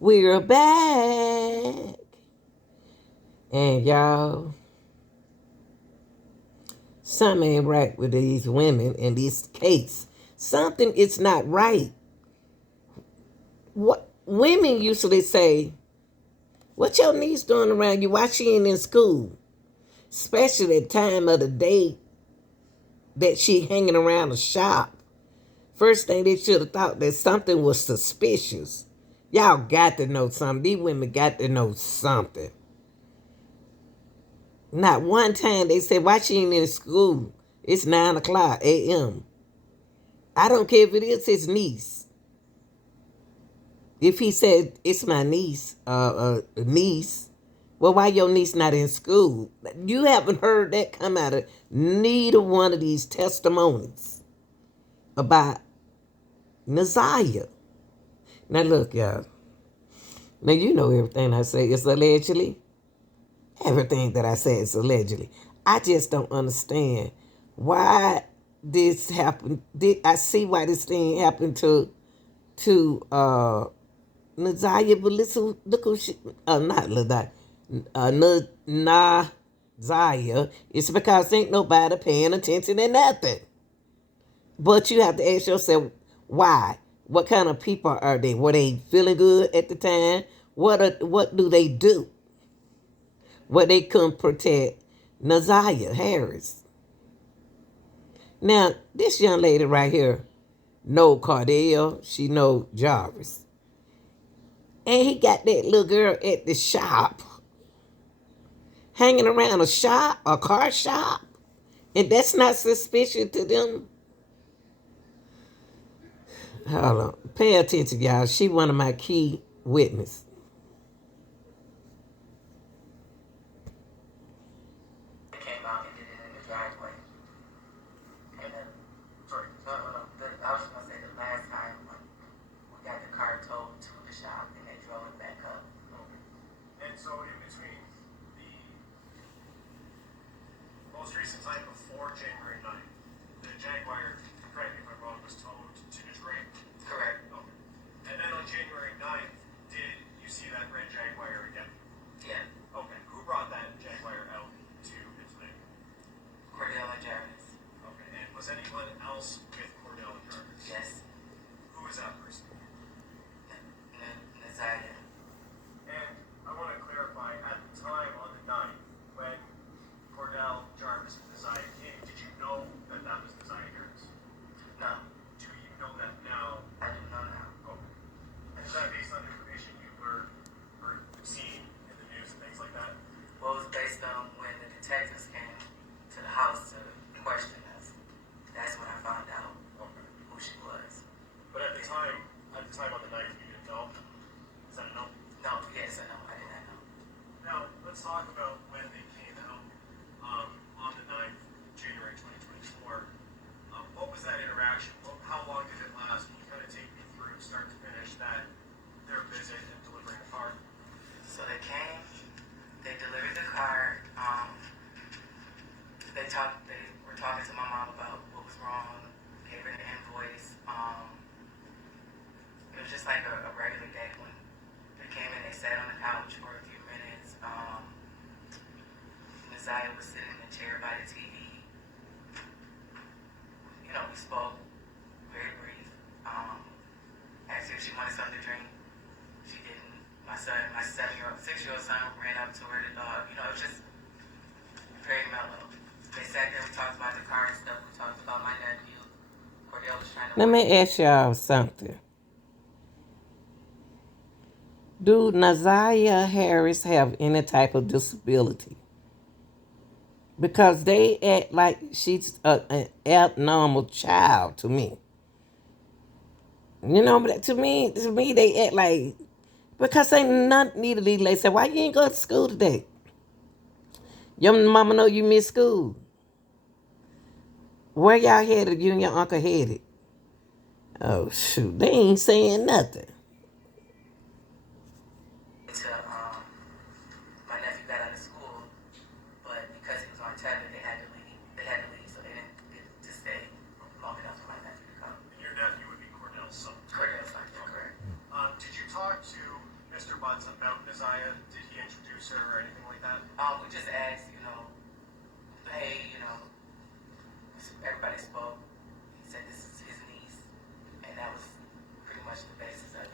We're back. And y'all, something ain't right with these women in this case. Something is not right. What women usually say, what your niece doing around you? Why she ain't in school? Especially at the time of the day that she hanging around the shop. First thing they should have thought that something was suspicious. Y'all got to know something. These women got to know something. Not one time they said, why she ain't in school? It's 9 o'clock a.m. I don't care if it is his niece. If he said, it's my niece, well, why your niece not in school? You haven't heard that come out of neither one of these testimonies about Ziyah. Now look, y'all. Now you know everything I say is allegedly. Everything that I say is allegedly. I just don't understand why this happened. I see why this thing happened to Ziyah, but listen, look who she, not Ladai, Ziyah. It's because ain't nobody paying attention to nothing. But you have to ask yourself, why? What kind of people are they? Were they feeling good at the time? What do they do? Where they couldn't protect Ziyah Harris. Now, this young lady right here know Cardell. She know Jarvis. And he got that little girl at the shop, hanging around a car shop. And that's not suspicious to them. Hold on. Pay attention, y'all. She one of my key witnesses. Came out and did it in the driveway. And then, I was gonna say the last time when we got the car towed to the shop and they drove it back up. And so in between the most recent time before January 9th, the Jaguar, correct me if I'm wrong, was towed to Detroit. Correct. Okay. And then on January 9th, did you see that red Jaguar again? Yeah. Okay. Who brought that Jaguar out to Pennsylvania? Cordell and Jarvis. Okay. And was anyone else with Cordell and Jarvis? Yes. Who was that person? Ziyah. And I want to clarify, at the time on the 9th, when Cordell, Jarvis, and Ziyah came, did you know that that was Ziyah Harris? No, Do you know that now? I do not know. Okay. And is that based on information you were seeing in the news and things like that? Well, it was based on when the detectives came to the house to question us. That's when I found out Okay. who she was. But at the time on the 9th, you didn't know? Is that a no? No, yes, I know. I did not know. Now, let's talk about when they came out on the 9th, January 2024. What was that interaction? How long did it last? Can you kind of take me through, start to finish, their visit and delivering the car? So they came, they delivered the car. They were talking to my mom about what was wrong, gave her the invoice. It was just like a regular day when they came in, they sat on the couch for a few minutes. Ziyah was sitting in the chair by the TV. You know, we spoke, very brief. Asked her if she wanted something to drink. She didn't. My 6-year-old son ran up to her, the dog. You know, it was just very mellow. They sat there, we talked about the car and stuff. We talked about my nephew. Cordell was trying to Let me ask y'all something. Do Ziyah Harris have any type of disability? Because they act like she's an abnormal child to me. You know, but to me, they act like, because ain't none neither of these ladies say, why you ain't go to school today? Your mama know you missed school. Where y'all headed? You and your uncle headed? Oh shoot, they ain't saying nothing. my nephew got out of school, but because he was on tether, they had to leave. So they didn't get to stay long enough for my nephew to come. And your nephew would be Cordell's son. Cordell's son, correct. Did you talk to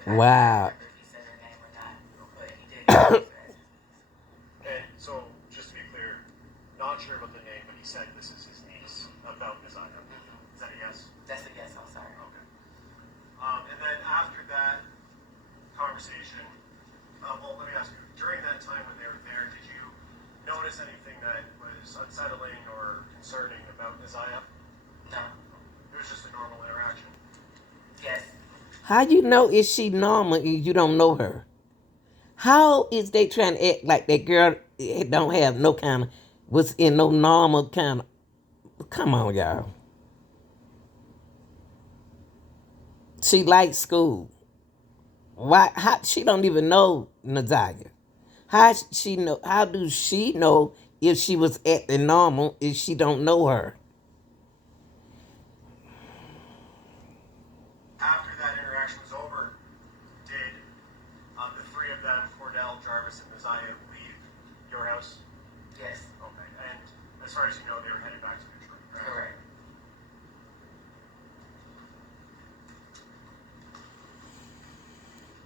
I can't Wow. remember if he said her name or not, but he did introduce her as his niece. And so, just to be clear, not sure about the name, but he said this is his niece about Ziyah. Is that a yes? That's a yes, I'm sorry. Okay. And then after that conversation, well, let me ask you, during that time when they were there, did you notice anything that was unsettling or concerning about Ziyah? No. It was just a normal interaction. Yes. How you know is she normal if you don't know her? How is they trying to act like that girl don't have no kind of, was in no normal kind of, come on, y'all. She likes school. Why? How she don't even know Ziyah? How she know? How do she know if she was acting normal if she don't know her? After that interaction was over, did the three of them, Cordell, Jarvis, and Ziyah, leave your house? Yes. Okay. And as far as you know, they were headed back to Detroit, correct? Correct.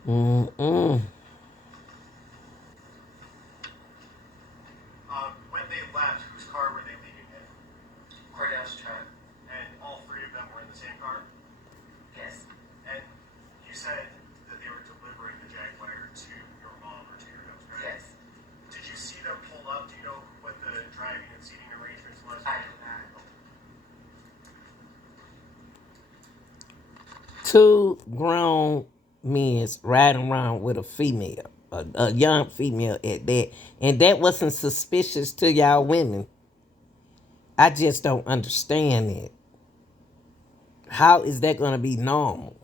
Mm-mm. When they left, whose car were they leaving in? Cordell's truck. And all three of them were in the same car? Yes. And you said that they were delivering the Jaguar to your mom or to your house, right? Yes. Did you see them pull up? Do you know what the driving and seating arrangements was? I do not. Two grown men riding around with a female, a young female at that, and that wasn't suspicious to y'all women. I just don't understand it. How is that going to be normal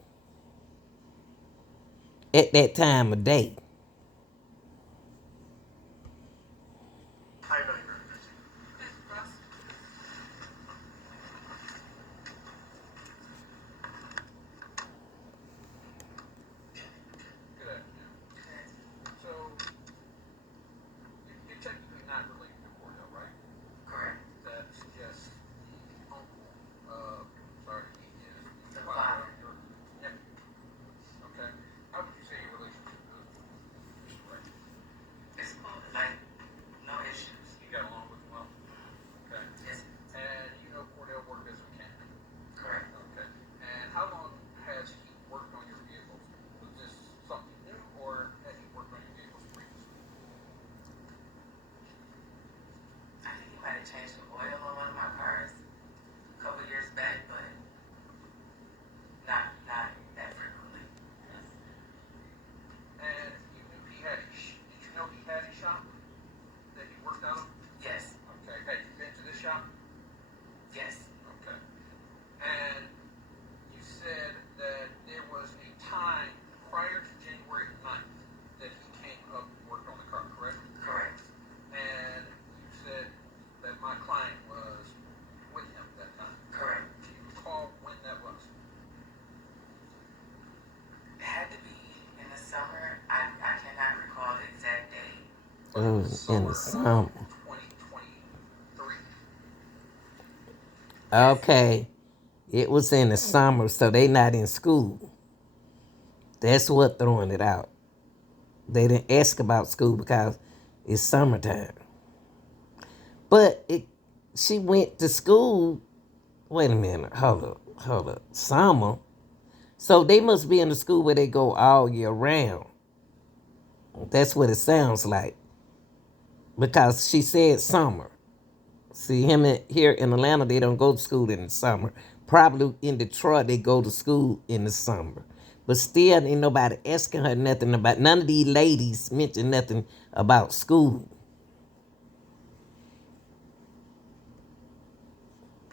at that time of day? I know you're very busy. Good afternoon. So, you're technically not related to Cordell, right? Correct. That suggests the uncle of, sorry, he is The father father. of your nephew. Okay? How would you say your relationship is with Ray? It's cool. Like, no issues. You got along with him well? Okay. Yes. And you know Cordell worked as a mechanic? Correct. Okay. And how long has he worked on your vehicles? Was this something new, or had he worked on your vehicles previously? I think he might have changed the oil on one of my cars a couple years back, but not that frequently. And you knew he had did you know he had a shop that he worked out of? Yes. Okay. Had you been to this shop? Yes. Okay. And you said that there was a time prior to January 9th that he came up and worked on the car, correct? Correct. And you said that my client was with him that time. Correct. Do you recall when that was? It had to be in the summer. I cannot recall the exact date. But it was In the summer. 2023. Okay. It was in the summer, so they not in school. That's what throwing it out. They didn't ask about school because it's summertime. But she went to school. Wait a minute. Hold up. Summer. So they must be in the school where they go all year round. That's what it sounds like. Because she said summer. See, here in Atlanta, they don't go to school in the summer. Probably in Detroit, they go to school in the summer. But still, ain't nobody asking her nothing about, none of these ladies mentioned nothing about school.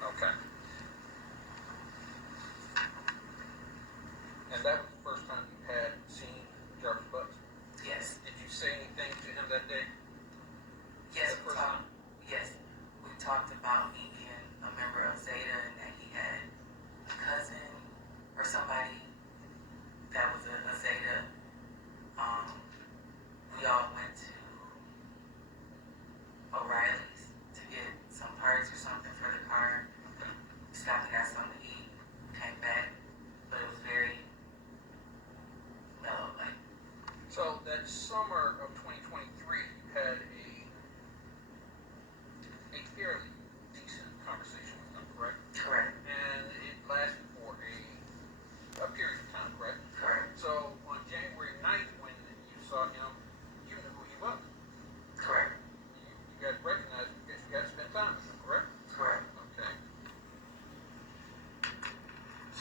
Okay. And that was the first time you had seen Jarvis Butts? Yes. Did you say anything to him that day? Yes, The we first talked. time? Yes, we talked about me being a member of Zeta and that he had a cousin or somebody that was a Zeta. We all went to O'Reilly's to get some parts or something for the car. We stopped and got something to eat. Came back, but it was very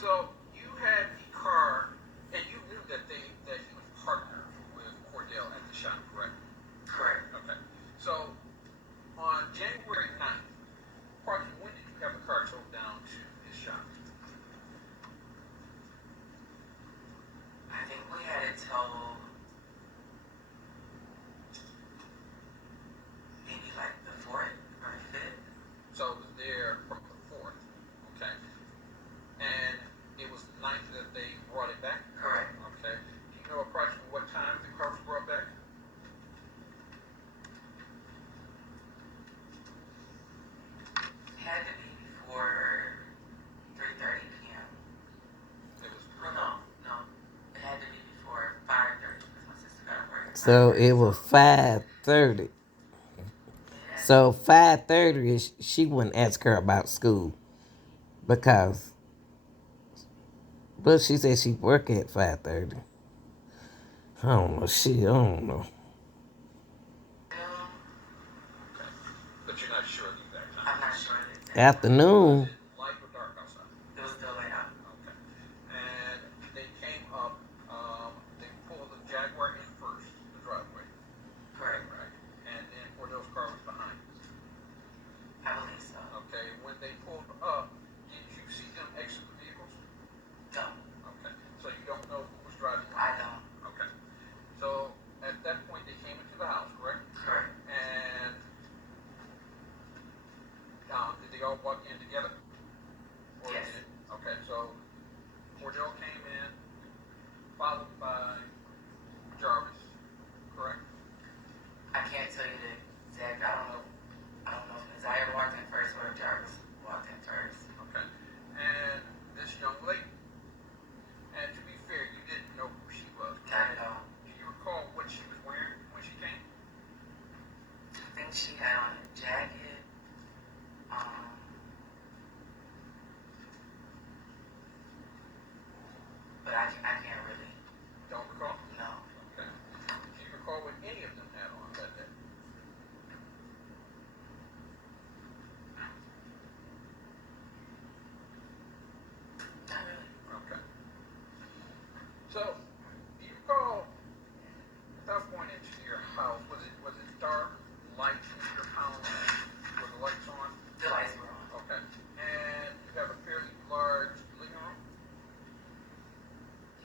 So you had the car, and you knew that he was partnered with Cordell at the shop, correct? Correct. Okay. So on January 9th, Parky, when did you have the car towed down to his shop? I think we had it till maybe like the 4th or 5th. So it was there from the 4th. Okay. And it was the 9th that they brought it back? Correct. Okay. Do you know approximately what time the car was brought back? It had to be before 3:30 p.m. It was No. It had to be before 5:30 because my sister got to work. So it was 5:30. So 5:30, she wouldn't ask her about school because, but she said she work at 5:30. I don't know. I don't know. okay. But you're not sure the exact time. I'm not sure the exact Afternoon. Was it light or dark outside? It was still light out. Okay. And they came up, they pulled the Jaguar in first, the driveway, Correct. right? And then Cordell's car was behind. I believe so. Okay. When they pulled up, did you see them exit the vehicles? No, Okay. So you don't know who was driving? I don't. Okay. So at that point, they came into the house, correct? Correct. And did they all walk in together? Or Yes. Okay, so Cordell came in, followed by Jarvis, correct? I can't tell you the exact. I don't know if Ziyah walked in first or if Jarvis walked in first. Okay. And this young lady, and to be fair, you didn't know who she was. Not at all. Do you recall what she was wearing when she came? I think she had on a jacket. But I can't really. Don't recall? No. Okay. Do you recall what any of them had on that day? Not really. Okay. So, do you recall, without going into your house, was it dark, light in your house? Were the lights on? The lights were on. Okay. And you have a fairly large living room?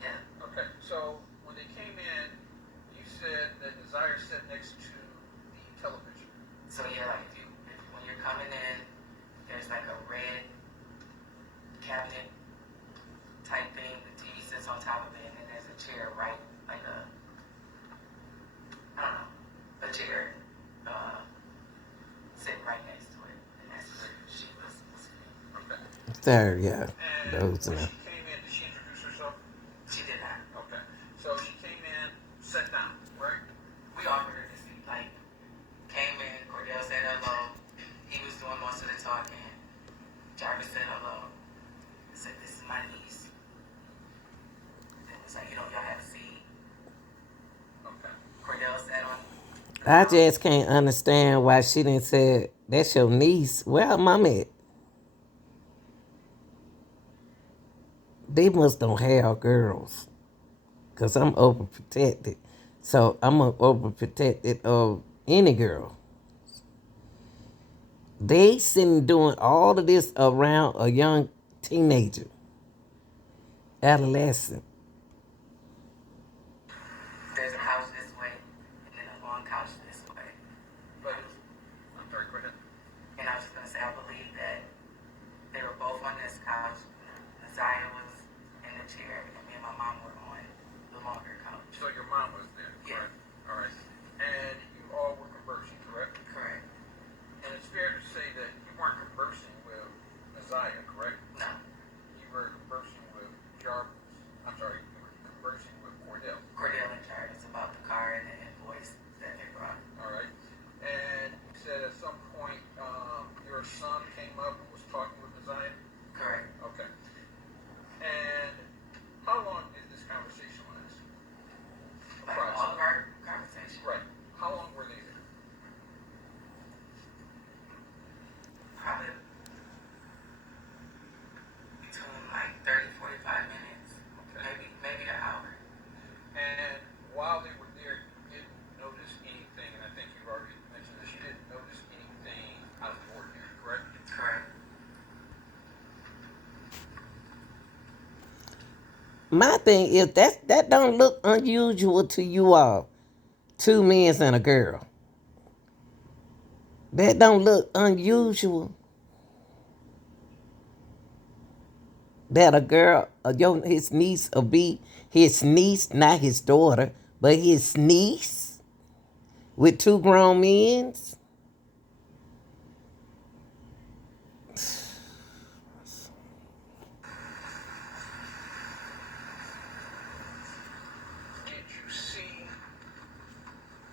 Yeah. Okay. So when they came in, you said that Desire sat next to the television. So yeah, like when you're coming in, there's like a red cabinet type thing. The TV sits on top of it, and then there's a chair right, like I don't know, a chair sitting right next to it, and that's where she was sitting. Okay. There, yeah. And Those when now. she came in, did she introduce herself? She did not. Okay. So she came in, sat down, right? We offered her to see, like, came in, Cordell said hello. He was doing most of the talking. Jarvis said hello. I said, this is my niece. Then it's like, y'all have a seat. Okay. Cordell sat on. I just can't understand why she didn't say that's your niece. Where her mom at? They must don't have girls. Cause I'm overprotected. So I'm overprotected of any girl. They sitting doing all of this around a young teenager, adolescent. There's a house this way, and then a long couch this way. But I'm sorry, go ahead. And I was just gonna say, I believe that they were both on this couch. Ziyah was in the chair, and me and my mom were on the longer couch. So your mom was there, Yeah. correct? All right. And you all were conversing, correct? Correct. And it's fair to say that you weren't conversing with Ziyah, correct? No. You were conversing with Jarvis. I'm sorry, you were conversing with Cordell. Cordell and Jarvis about the car and the invoice that they brought. All right. And you said at some point your son came up and was talking with Ziyah? Correct. Okay. And how long did this conversation last? My thing is that don't look unusual to you all. Two men and a girl. That don't look unusual. That a girl, his niece will be his niece, not his daughter, but his niece with two grown men. Did you see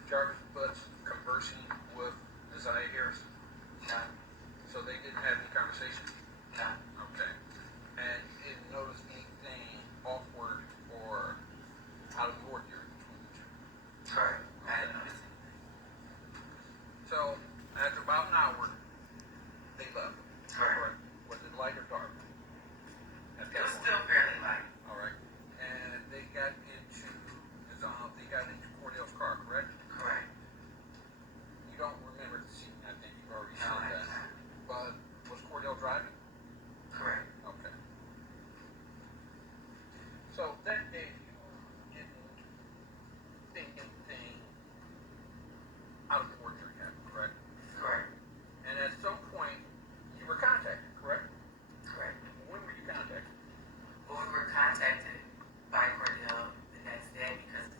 Jarvis Butts conversing with Ziyah Harris? No, So they didn't have any conversation? no, Okay. And you didn't notice anything awkward or out of the ordinary between the two? correct. I didn't notice anything. So, after about an hour, they left. Correct. Was it light or dark? At It that was point? still fairly light. All right. And they got into Cordell's car, correct? Correct. You don't remember the scene. I think you've already No, I said did that. not. But was Cordell driving? Correct. Okay. So that day you didn't think anything out of the ordinary happened, correct? Correct. And at some point you were contacted, correct? Correct. When were you contacted? Well, we were contacted by Cordell the next day because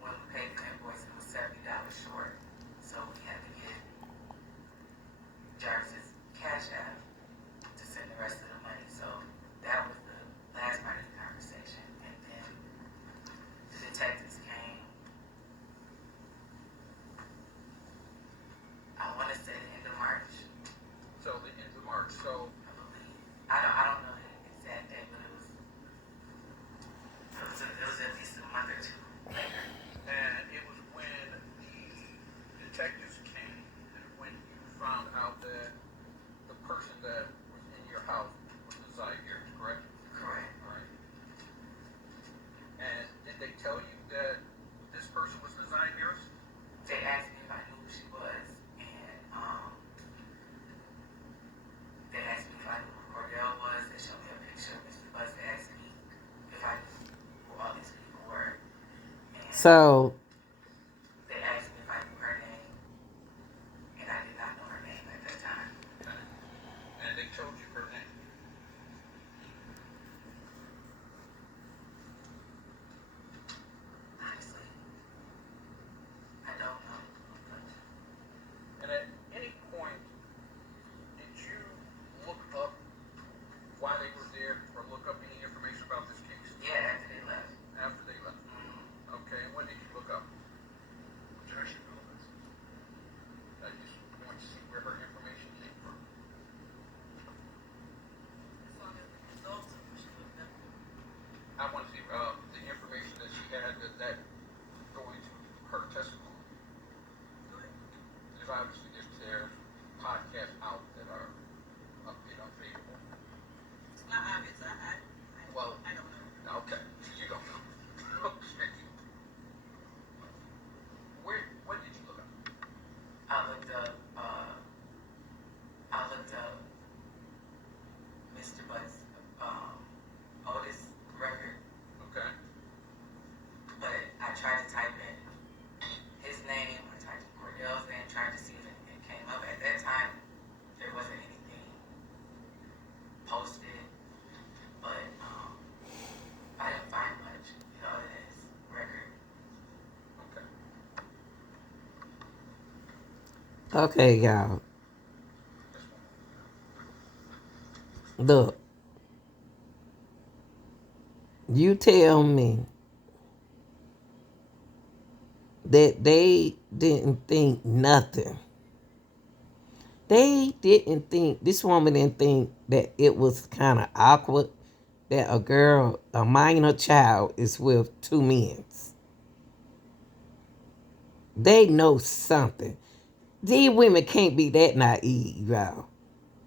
when we paid the invoice, it was $70 short. So we had to get Jarvis's cash app to send the rest of the money. So that was the last part of the conversation. And then the detectives came, I want to say the end of March, So the end of March. So I believe. I don't know the exact date, but it was at least a month or two later. and it was when the detectives came and when you found out that the person that was in your house was the Ziyah Harris, correct? Correct. All right. And did they tell you that this person was the Ziyah Harris? They asked me if I knew who she was, and they asked me if I knew who Cordell was. They showed me a picture of Mr. Buzz. They asked me if I knew who all these people were, and So they asked me if I knew her name, and I did not know her name at that time. Okay. And they told you her name. Honestly, I don't know. And at any point, did you look up why they were there or look up any information about this case Yeah, after they left. after they left? Okay, and when did you look up? Objection, relevance. I just want to see where her information came from. As long as the results of what she looked up. I want to see the information that she had that go into her testimony. Because obviously there's podcasts out that are available. It's not obvious. Well, I don't know. Okay, you don't know. Okay. What did you look up? I looked up Mr. Butt's oldest record, Okay. but I tried to type in his name, I typed in Cordell's name, tried to see if anything came up. At that time, there wasn't anything posted, but I didn't find much, in his record. Okay. okay, y'all. Look, you tell me that they didn't think nothing. They didn't think, this woman didn't think that it was kind of awkward that a girl, a minor child, is with two men. They know something. These women can't be that naive, y'all.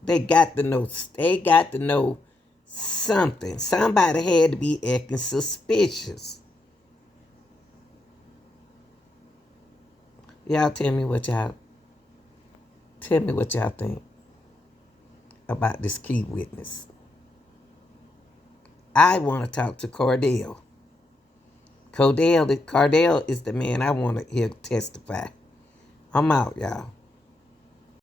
They got to know. They got to know something. Somebody had to be acting suspicious. Y'all tell me what y'all think about this key witness. I want to talk to Cardell. Cardell is the man I want to hear testify. I'm out, y'all.